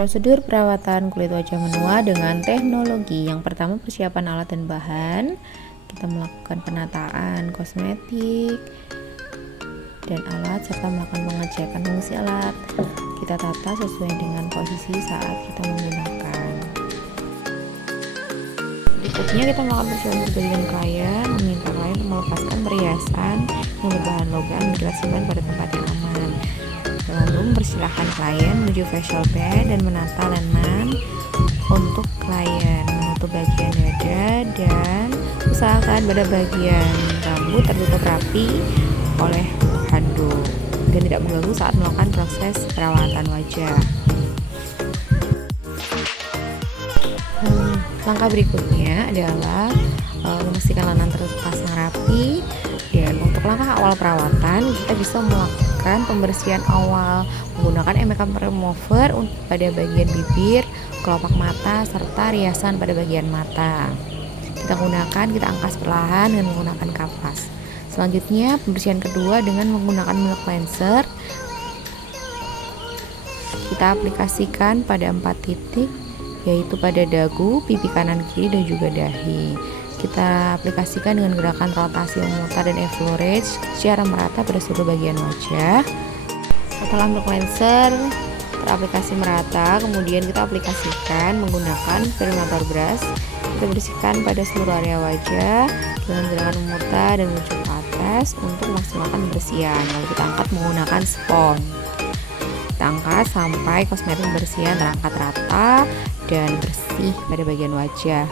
Prosedur perawatan kulit wajah menua dengan teknologi. Yang pertama, persiapan alat dan bahan. Kita melakukan penataan kosmetik dan alat serta melakukan pengecekan fungsi alat. Kita tata sesuai dengan posisi saat kita menggunakan. Berikutnya kita melakukan persiapan dengan klien, meminta klien melepaskan perhiasan yang berbahan logam dan kita simpan pada tempat yang aman. Lalu mempersilahkan klien menuju facial bed dan menata lenan untuk klien, menutup bagian dada dan usahakan pada bagian rambut tertutup rapi oleh handuk dan tidak mengganggu saat melakukan proses perawatan wajah. Langkah berikutnya adalah memastikan lenan terpasang rapi. Dan untuk langkah awal perawatan, kita bisa melakukan pembersihan awal menggunakan makeup remover pada bagian bibir, kelopak mata, serta riasan pada bagian mata. Kita angkas perlahan dengan menggunakan kapas. Selanjutnya, pembersihan kedua dengan menggunakan milk cleanser. Kita aplikasikan pada 4 titik, yaitu pada dagu, pipi kanan kiri, dan juga dahi. Kita aplikasikan dengan gerakan rotasi memutar dan effleurage secara merata pada seluruh bagian wajah. Setelah milk cleanser teraplikasi merata, kemudian kita aplikasikan menggunakan permator brush. Kita bersihkan pada seluruh area wajah dengan gerakan memutar dan menuju ke atas untuk memaksimalkan kebersihan. Lalu kita angkat menggunakan spons. Kita angkat sampai kosmetik pembersihan terangkat rata dan bersih pada bagian wajah.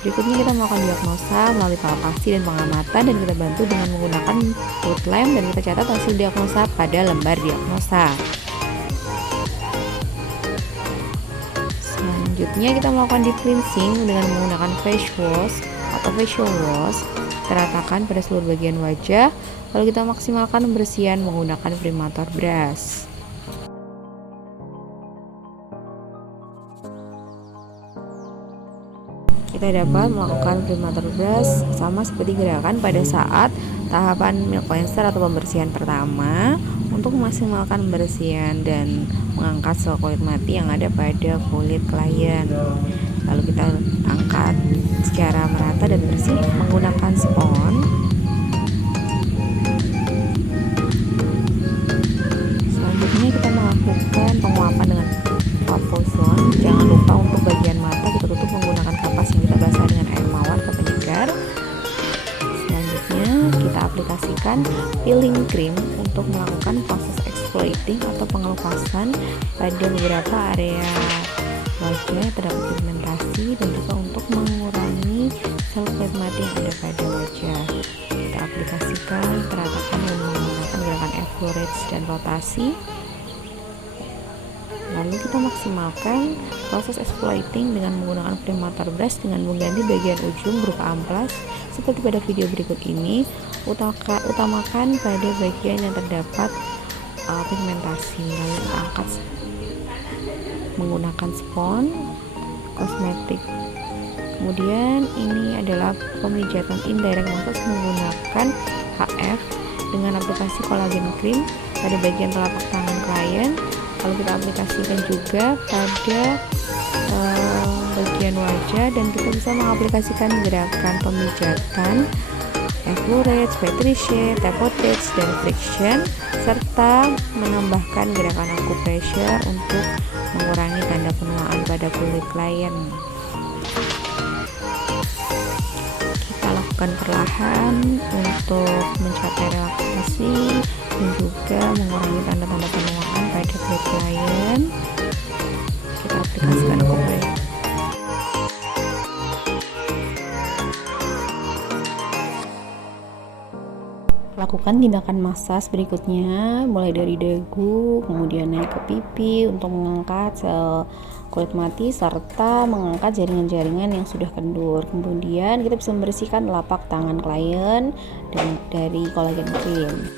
Berikutnya kita melakukan diagnosa melalui palpasi dan pengamatan, dan kita bantu dengan menggunakan foot lamp dan kita catat hasil diagnosa pada lembar diagnosa. Selanjutnya kita melakukan deep cleansing dengan menggunakan face wash atau facial wash. Kita ratakan pada seluruh bagian wajah, lalu kita maksimalkan pembersihan menggunakan permator brush. Kita dapat melakukan permator brush sama seperti gerakan pada saat tahapan milk cleanser atau pembersihan pertama untuk memaksimalkan pembersihan dan mengangkat sel kulit mati yang ada pada kulit klien. Lalu kita angkat secara merata dan bersih menggunakan spons. Selanjutnya kita melakukan penguapan dengan bubble zone. Jangan lupa untuk bagian mata kita tutup menggunakan kapas yang kita basah dengan air mawar atau penyegar. Selanjutnya kita aplikasikan peeling cream untuk melakukan proses exfoliating atau pengelupasan pada beberapa area wajah yang terdapat pigmentasi dan juga untuk mengurangi sel kulit mati yang ada pada wajah. Kita aplikasikan peratakan dengan menggunakan gerakan effleurage dan rotasi. Lalu kita maksimalkan proses exfoliating dengan menggunakan permator brush dengan mengganti bagian ujung berupa amplas seperti pada video berikut ini. Utamakan pada bagian yang terdapat pigmentasi. Lalu kita angkat menggunakan spons kosmetik. Kemudian ini adalah pemijatan indirect massage menggunakan HF dengan aplikasi kolagen cream pada bagian telapak tangan klien. Lalu kita aplikasikan juga pada bagian wajah, dan kita bisa mengaplikasikan gerakan pemijatan effleurage, patricia, tapotage, dan friction, serta menambahkan gerakan acupressure untuk mengurangi tanda penuaan pada kulit klien. Kita lakukan perlahan untuk mencapai relaksasi dan juga mengurangi tanda-tanda penuaan pada kulit klien. Kita aplikasikan acupressure. Lakukan tindakan massage berikutnya, mulai dari dagu, kemudian naik ke pipi untuk mengangkat sel kulit mati serta mengangkat jaringan-jaringan yang sudah kendur. Kemudian kita bisa membersihkan telapak tangan klien dari kolagen cream.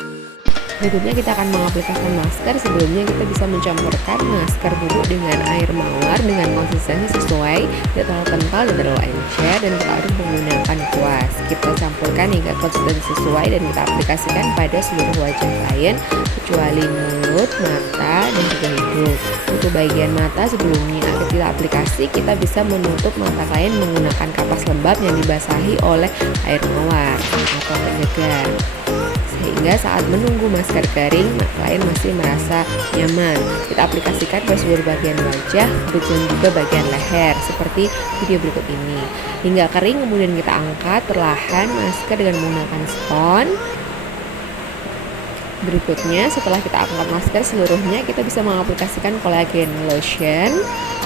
Berikutnya kita akan mengaplikasikan masker. Sebelumnya kita bisa mencampurkan masker bubuk dengan air mawar dengan konsistensi sesuai, tidak terlalu kental dan terlalu encer, dan kita harus menggunakan kuas. Kita campurkan hingga konsistensi sesuai dan kita aplikasikan pada seluruh wajah klien kecuali mulut, mata, dan juga hidung. Untuk bagian mata sebelumnya kita aplikasi, kita bisa menutup mata klien menggunakan kapas lembab yang dibasahi oleh air mawar atau penyegar, sehingga saat menunggu masker kering, klien masih merasa nyaman. Kita aplikasikan pada seluruh bagian wajah dan juga bagian leher seperti video berikut ini. Hingga kering, kemudian kita angkat perlahan masker dengan menggunakan spons. Berikutnya, setelah kita angkat masker seluruhnya, kita bisa mengaplikasikan kolagen lotion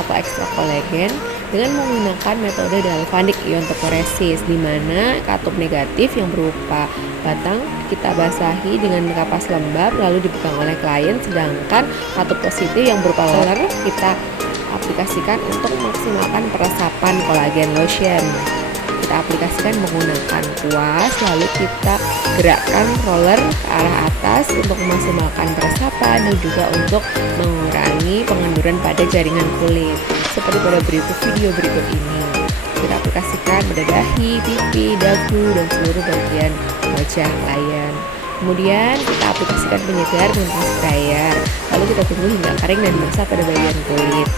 atau ekstra kolagen dengan menggunakan metode galvanik iontophoresis, di mana katup negatif yang berupa batang kita basahi dengan kapas lembab lalu dipegang oleh klien, sedangkan katup positif yang berupa roller kita aplikasikan untuk memaksimalkan peresapan kolagen lotion. Kita aplikasikan menggunakan kuas, lalu kita gerakkan roller ke arah atas untuk memaksimalkan peresapan dan juga untuk mengurangi pengenduran pada jaringan kulit seperti pada video berikut ini. Kita aplikasikan pada dahi, pipi, dagu, dan seluruh bagian wajah klien. Kemudian kita aplikasikan penyegar dengan sprayer, lalu kita tunggu hingga kering dan basah pada bagian kulit.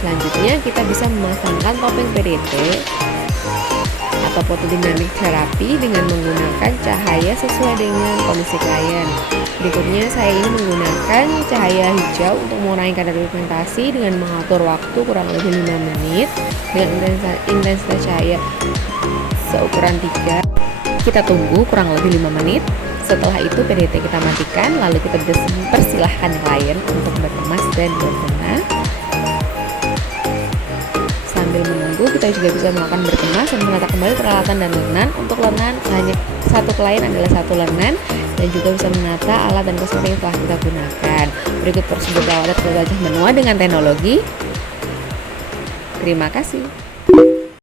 Selanjutnya kita bisa memasangkan topeng PDT atau photodynamic therapy dengan menggunakan cahaya sesuai dengan kondisi klien. Berikutnya saya ini menggunakan cahaya hijau untuk mengurangi kadar pigmentasi dengan mengatur waktu kurang lebih 5 menit dengan intensitas cahaya seukuran 3. Kita tunggu kurang lebih 5 menit. Setelah itu PDT kita matikan, lalu kita persilahkan klien untuk berkemas dan berbenah. Sambil menunggu, kita juga bisa melakukan berkemas dan menata kembali peralatan dan lengan. Untuk lengan hanya satu klien adalah satu lengan, dan juga bisa menata alat dan kosmetik yang telah kita gunakan. Berikut prosedur perawatan wajah menua dengan teknologi. Terima kasih.